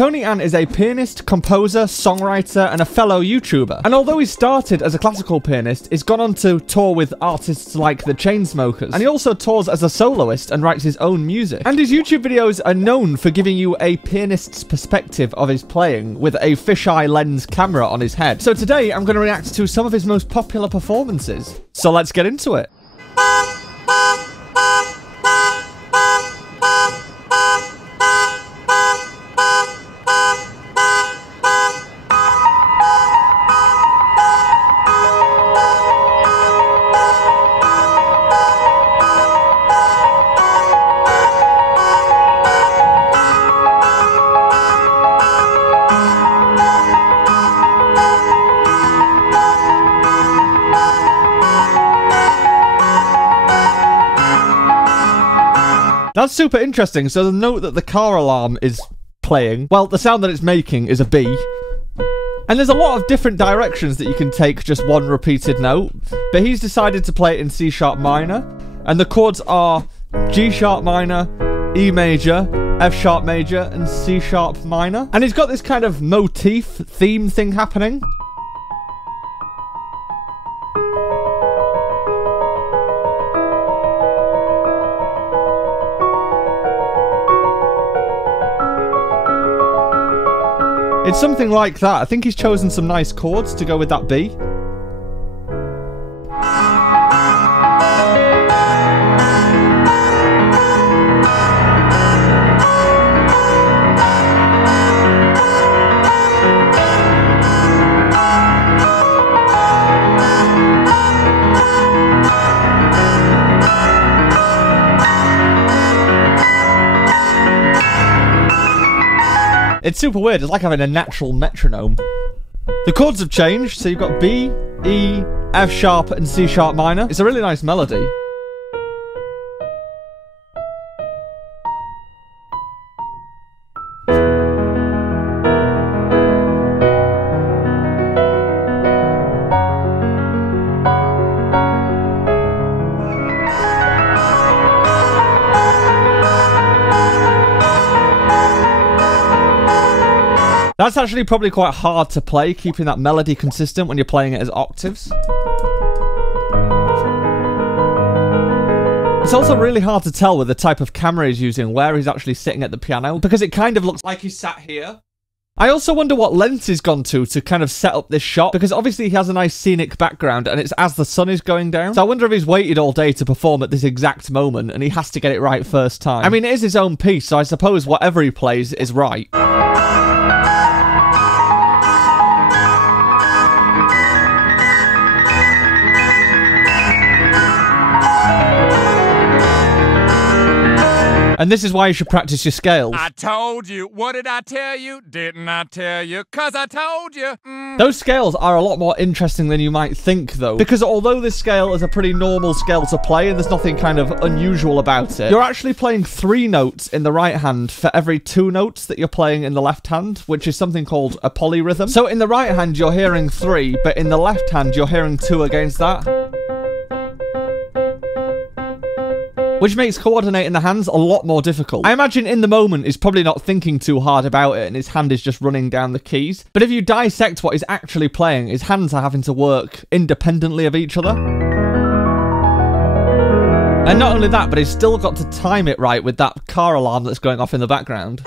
Tony Ann is a pianist, composer, songwriter, and a fellow YouTuber. And although he started as a classical pianist, he's gone on to tour with artists like the Chainsmokers. And he also tours as a soloist and writes his own music. And his YouTube videos are known for giving you a pianist's perspective of his playing with a fisheye lens camera on his head. So today I'm going to react to some of his most popular performances. So let's get into it. That's super interesting. So the note that the car alarm is playing, well, the sound that it's making is a B. And there's a lot of different directions that you can take just one repeated note. But he's decided to play it in C sharp minor. And the chords are G sharp minor, E major, F sharp major, and C sharp minor. And he's got this kind of motif theme thing happening. It's something like that. I think he's chosen some nice chords to go with that B. It's super weird. It's like having a natural metronome. The chords have changed, so you've got B, E, F sharp, and C sharp minor. It's a really nice melody. That's actually probably quite hard to play, keeping that melody consistent when you're playing it as octaves. It's also really hard to tell with the type of camera he's using where he's actually sitting at the piano, because it kind of looks like he's sat here. I also wonder what length he's gone to kind of set up this shot, because obviously he has a nice scenic background and it's as the sun is going down. So I wonder if he's waited all day to perform at this exact moment and he has to get it right first time. I mean, it is his own piece, so I suppose whatever he plays is right. And this is why you should practice your scales. I told you. What did I tell you? Didn't I tell you? 'Cause I told you. Those scales are a lot more interesting than you might think, though. Because although this scale is a pretty normal scale to play, and there's nothing kind of unusual about it, you're actually playing 3 notes in the right hand for every 2 notes that you're playing in the left hand, which is something called a polyrhythm. So in the right hand, you're hearing 3, but in the left hand, you're hearing 2 against that. Which makes coordinating the hands a lot more difficult. I imagine in the moment he's probably not thinking too hard about it and his hand is just running down the keys. But if you dissect what he's actually playing, his hands are having to work independently of each other. And not only that, but he's still got to time it right with that car alarm that's going off in the background.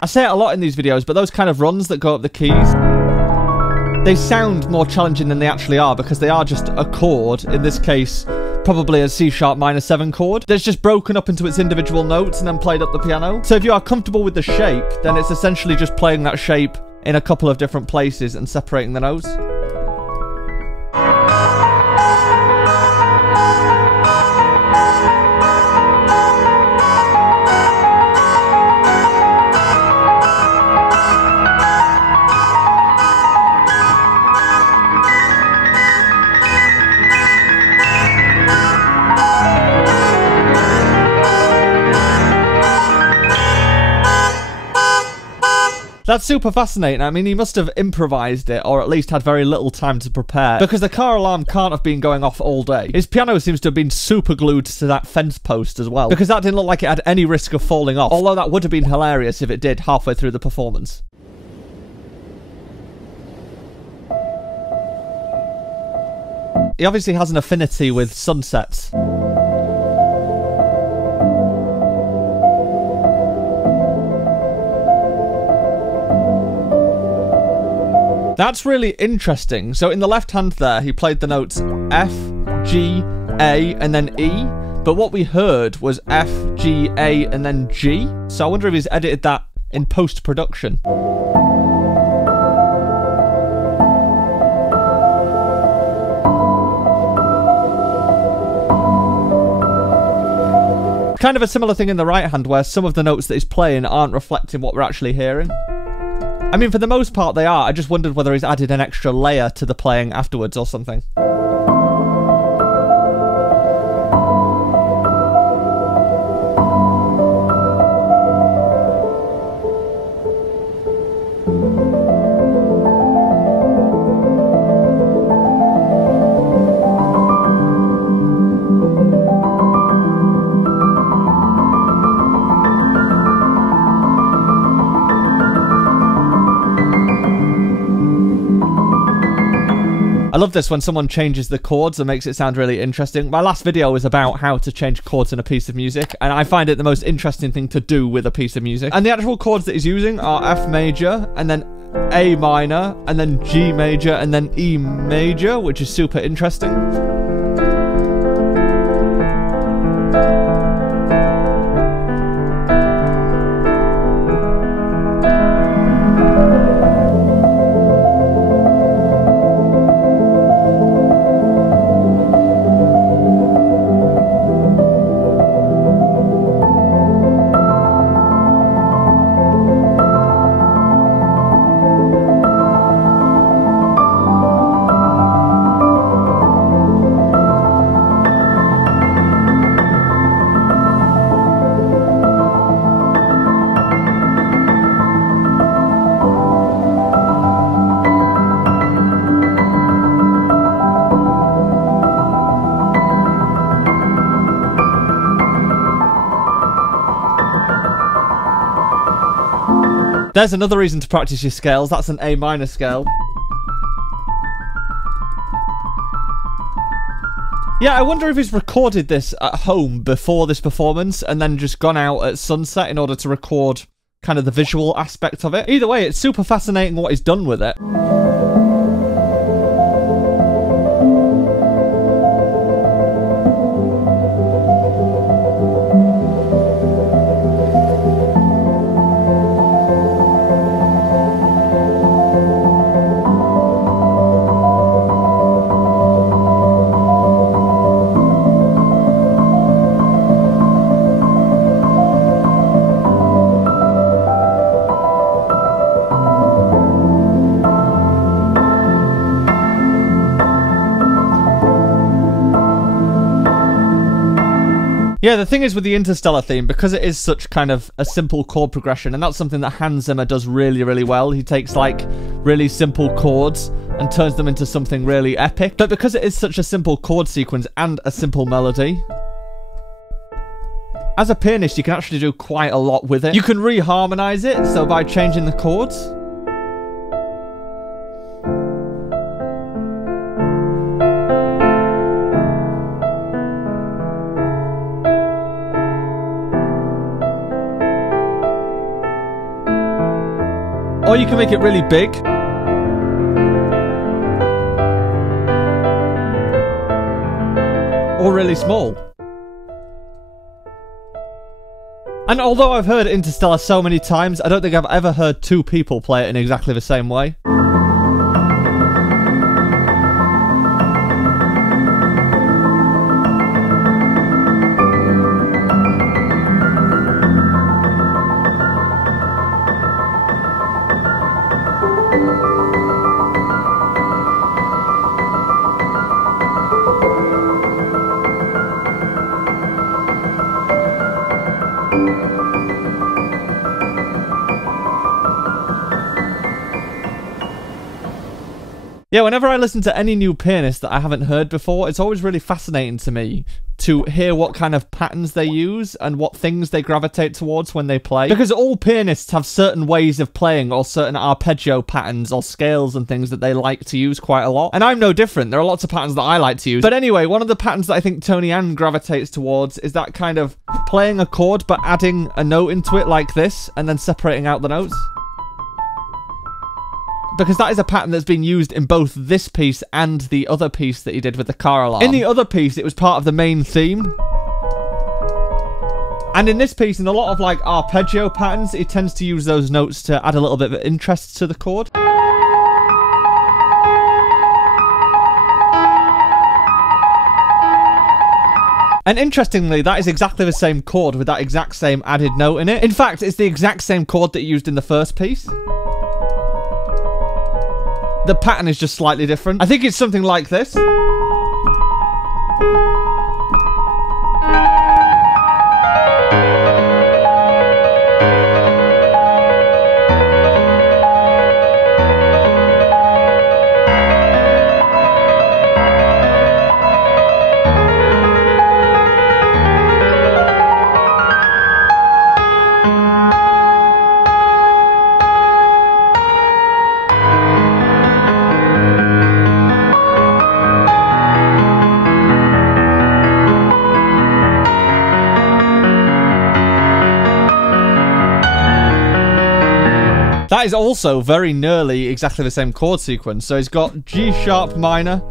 I say it a lot in these videos, but those kind of runs that go up the keys, they sound more challenging than they actually are, because they are just a chord, in this case, probably a C sharp minor 7 chord, that's just broken up into its individual notes and then played up the piano. So if you are comfortable with the shape, then it's essentially just playing that shape in a couple of different places and separating the notes. That's super fascinating. I mean, he must have improvised it, or at least had very little time to prepare, because the car alarm can't have been going off all day. His piano seems to have been super glued to that fence post as well, because that didn't look like it had any risk of falling off, although that would have been hilarious if it did halfway through the performance. He obviously has an affinity with sunsets. That's really interesting. So in the left hand there, he played the notes F, G, A, and then E. But what we heard was F, G, A, and then G. So I wonder if he's edited that in post-production. Kind of a similar thing in the right hand, where some of the notes that he's playing aren't reflecting what we're actually hearing. I mean, for the most part they are. I just wondered whether he's added an extra layer to the playing afterwards or something. I love this when someone changes the chords and makes it sound really interesting. My last video was about how to change chords in a piece of music, and I find it the most interesting thing to do with a piece of music. And the actual chords that he's using are F major, and then A minor, and then G major, and then E major, which is super interesting. There's another reason to practice your scales. That's an A minor scale. Yeah, I wonder if he's recorded this at home before this performance and then just gone out at sunset in order to record kind of the visual aspect of it. Either way, it's super fascinating what he's done with it. Yeah, the thing is with the Interstellar theme, because it is such kind of a simple chord progression, and that's something that Hans Zimmer does really, really well. He takes, like, really simple chords and turns them into something really epic. But because it is such a simple chord sequence and a simple melody, as a pianist, you can actually do quite a lot with it. You can reharmonize it, so by changing the chords. Or you can make it really big. Or really small. And although I've heard Interstellar so many times, I don't think I've ever heard two people play it in exactly the same way. Yeah, whenever I listen to any new pianist that I haven't heard before, it's always really fascinating to me to hear what kind of patterns they use and what things they gravitate towards when they play. Because all pianists have certain ways of playing or certain arpeggio patterns or scales and things that they like to use quite a lot. And I'm no different. There are lots of patterns that I like to use. But anyway, one of the patterns that I think Tony Ann gravitates towards is that kind of playing a chord but adding a note into it like this and then separating out the notes. Because that is a pattern that's been used in both this piece and the other piece that he did with the car alarm. In the other piece, it was part of the main theme. And in this piece, in a lot of like arpeggio patterns, he tends to use those notes to add a little bit of interest to the chord. And interestingly, that is exactly the same chord with that exact same added note in it. In fact, it's the exact same chord that he used in the first piece. The pattern is just slightly different. I think it's something like this. That is also very nearly exactly the same chord sequence. So he's got G sharp minor,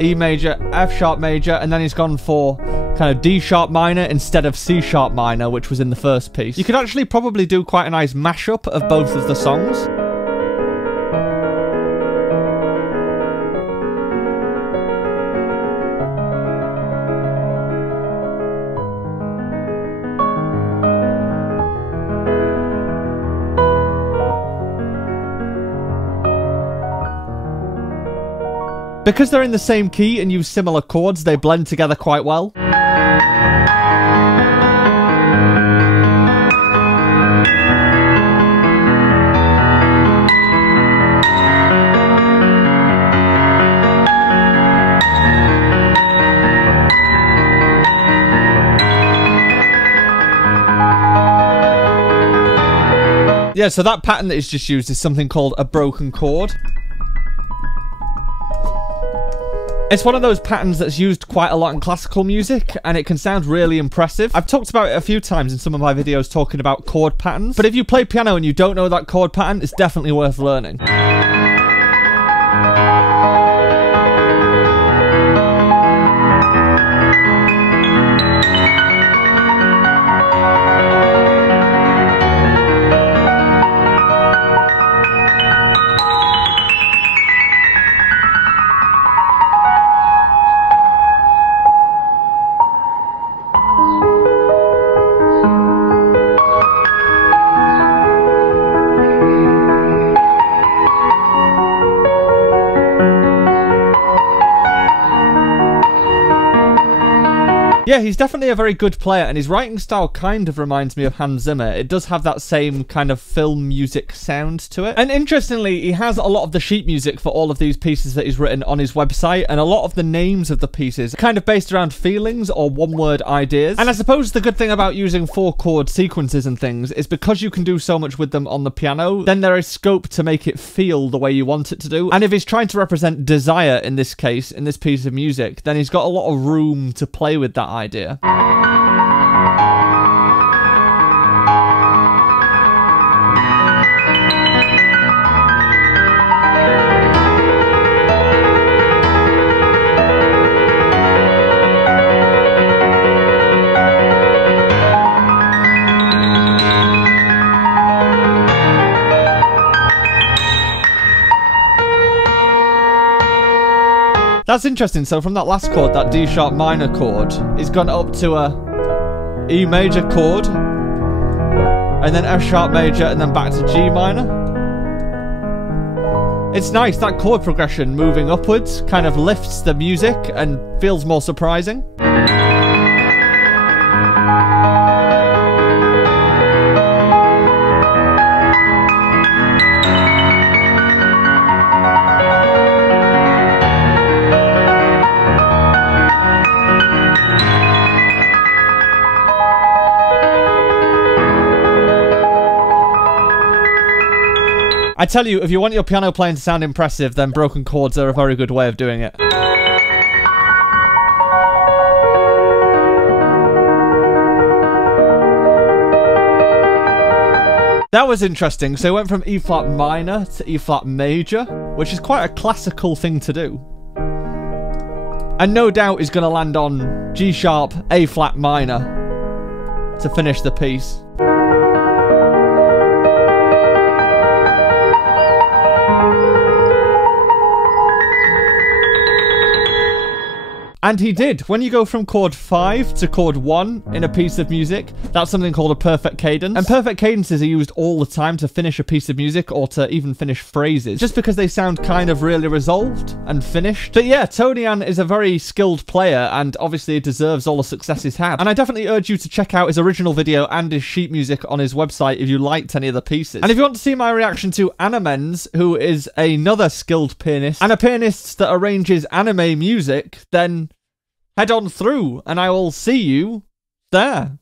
E major, F sharp major, and then he's gone for kind of D sharp minor instead of C sharp minor, which was in the first piece. You could actually probably do quite a nice mashup of both of the songs. Because they're in the same key and use similar chords, they blend together quite well. Yeah, so that pattern that is just used is something called a broken chord. It's one of those patterns that's used quite a lot in classical music, and it can sound really impressive. I've talked about it a few times in some of my videos talking about chord patterns, but if you play piano and you don't know that chord pattern, it's definitely worth learning. Yeah, he's definitely a very good player, and his writing style kind of reminds me of Hans Zimmer. It does have that same kind of film music sound to it. And interestingly, he has a lot of the sheet music for all of these pieces that he's written on his website, and a lot of the names of the pieces are kind of based around feelings or one-word ideas. And I suppose the good thing about using 4-chord sequences and things is because you can do so much with them on the piano, then there is scope to make it feel the way you want it to do. And if he's trying to represent desire in this case, in this piece of music, then he's got a lot of room to play with that idea. That's interesting. So from that last chord, that D sharp minor chord, it's gone up to a E major chord, and then F sharp major, and then back to G minor. It's nice, that chord progression moving upwards kind of lifts the music and feels more surprising. I tell you, if you want your piano playing to sound impressive, then broken chords are a very good way of doing it. That was interesting. So it went from E flat minor to E flat major, which is quite a classical thing to do. And no doubt is going to land on G sharp, A flat minor to finish the piece. And he did. When you go from chord 5 to chord 1 in a piece of music, that's something called a perfect cadence. And perfect cadences are used all the time to finish a piece of music or to even finish phrases, just because they sound kind of really resolved and finished. But yeah, Tonian is a very skilled player and obviously deserves all the success he's had. And I definitely urge you to check out his original video and his sheet music on his website if you liked any of the pieces. And if you want to see my reaction to Animens, who is another skilled pianist, and a pianist that arranges anime music, then head on through, and I will see you there.